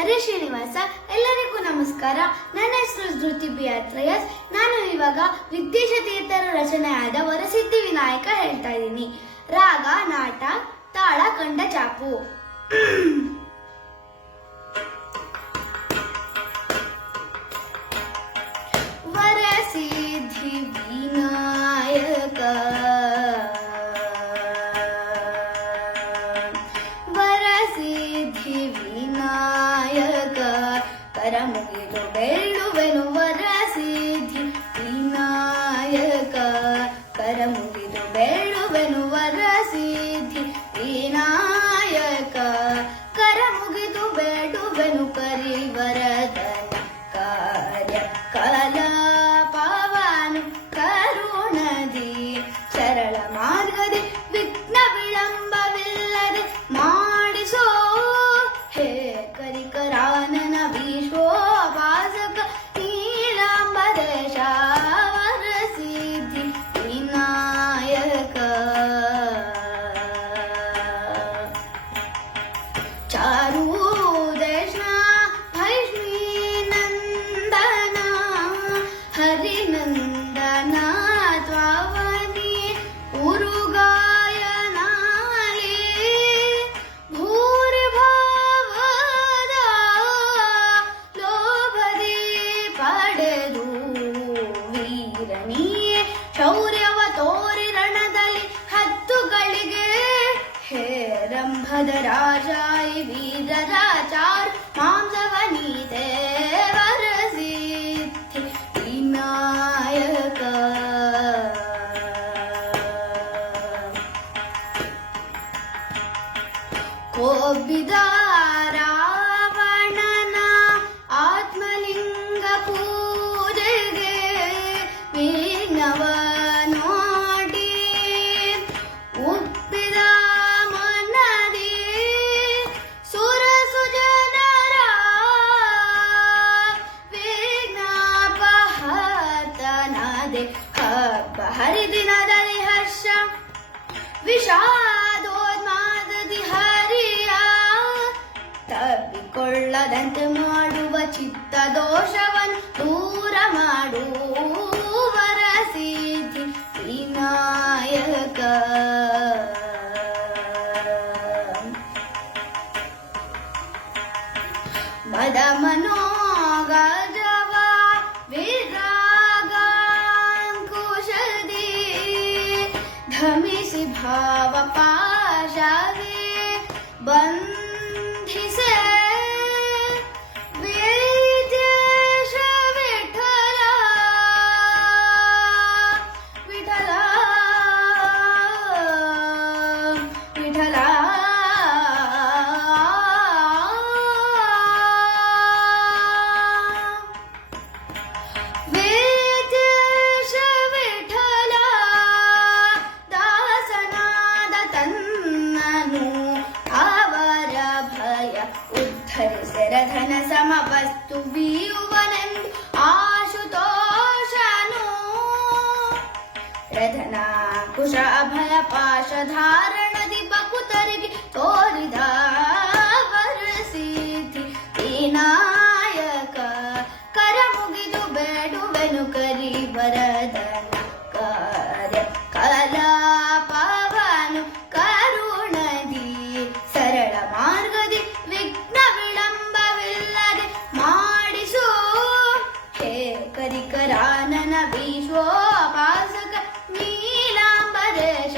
ಹರೇ ಶ್ರೀನಿವಾಸ, ಎಲ್ಲರಿಗೂ ನಮಸ್ಕಾರ. ನನ್ನ ಹೆಸರು ಧೃತಿ ಬಿ ಅತ್ರಯಸ್ ನಾನು ಇವಾಗ ವಿದ್ಯೇಶ ತೀರ್ಥರ ರಚನೆಯಾದ ವರಸಿದ್ಧಿ ವಿನಾಯಕ ಹೇಳ್ತಾ ಇದ್ದೀನಿ. ರಾಗ ನಾಟ ತಾಳ, ಕಂಡ, ಚಾಪು. ಮುಗಿದು ಬೇಡುವೆನು ವರಸಿದ್ಧಿ ವಿನಾಯಕ ಕರ ಮುಗಿದು ಬೇಡುವೆನು ವರಸಿದ್ಧಿ ವಿನಾಯಕ ಕರ ಮುಗಿದು ಬೇಡುವೆನು ಕರಿವರದನ ಕಾರ್ಯ भद राजाय वरसिद्धि विनायक वरसिनायकोदा ವಿಷಾದೋನ್ಮಾದದಿ ಹರಿಯ. ತಪ್ಪಿಕೊಳ್ಳದಂತೆ ಮಾಡುವ ಚಿತ್ತ ದೋಷವನ್ನು ದೂರ ಮಾಡುವರ ಸಿದ್ಧಿ ವಿನಾಯಕ. ಮದ ಮನೋಗಜವ ಉದ್ಧರಿಸೆರಧನ ಸಮವಸ್ತು ಬೀಯುವನೆಂದು ಆಶುತೋಷನು ರಧನ ಕುಶ ಅಭಯ ಪಾಶ ಧಾರಣದಿ ಬಕುತರಿಗೆ ತೋರಿದ ವರಸಿದ್ಧಿ ವಿನಾಯಕ ಕರ ಮುಗಿದು ಬೇಡುವೆನು ಕರಿ ವರದನ ಕಾರ್ಯ ಕಲಾಪವನು ಕರುಣದಿ ಸರಳ ईश्वोपासक नीलाम्बरेश